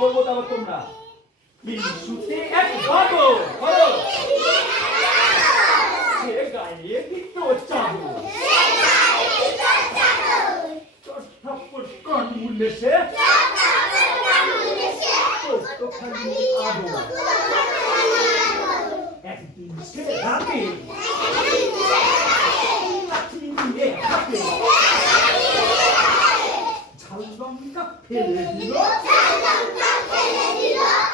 বলবো তারপর তোমরা ইস্যুতে এক বাদর বলো সে গায়ে দিত চাদর চট্টাপ্পর কান মুলে সে তো খালি আদর একদিন সে রাতে লাঠি নিয়ে হাতে ঝাললঙ্কা ফেলে দিল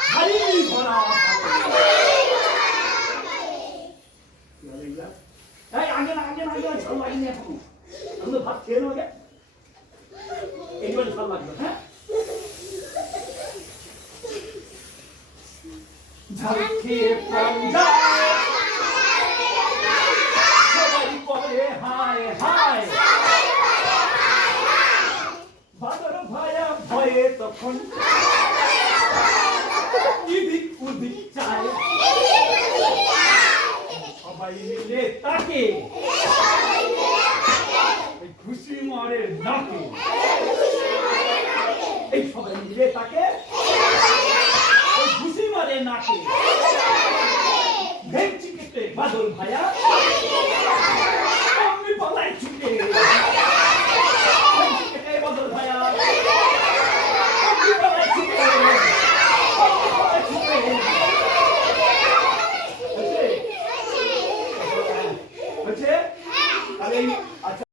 হাড়ি ভরা এই আগে ঝাল লাগেনি এখন আমি তো ভাত খেয়ে নেবো আগে এইবার ঝাল লাগবে হ্যাঁ ঝাল খেয়ে প্রাণ যায় সবাই করে হায় হায় বাদর ভায়া ভয়ে তখন এদিক ওদিক চায় সবাই মিলে তাকে খুশি মারে নাকে এই সবাই মিলে তাকে খুশি মারে নাকে ভেঙচি কেটে বাদল ভায়া আমি পালাই ছুটে